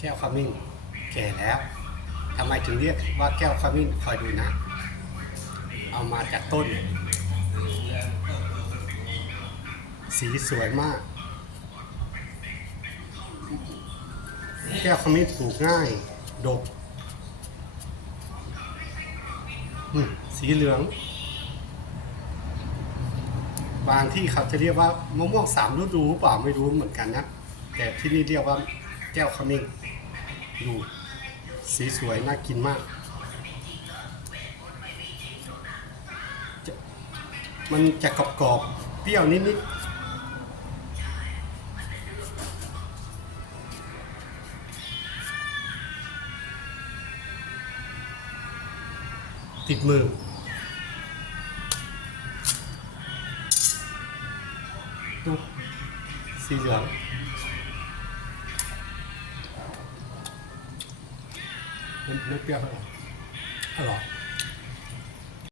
แก้วขมิ้นแก่แล้วทำไมถึงเรียกว่าแก้วขมิ้นคอยดูนะ เอามาจากต้น สีสวยมาก แก้วขมิ้นปลูกง่าย ดกสีเหลือง บางที่เขาจะเรียกว่ามะม่วงสามฤดูหรือเปล่าไม่รู้เหมือนกันนะ แต่ที่นี่เรียกว่า แก้วขมิ้นดูสีสวยน่ากินมาก มันจะกรอบๆเปรี้ยวนิดๆติดมือสีเหลือง มันไ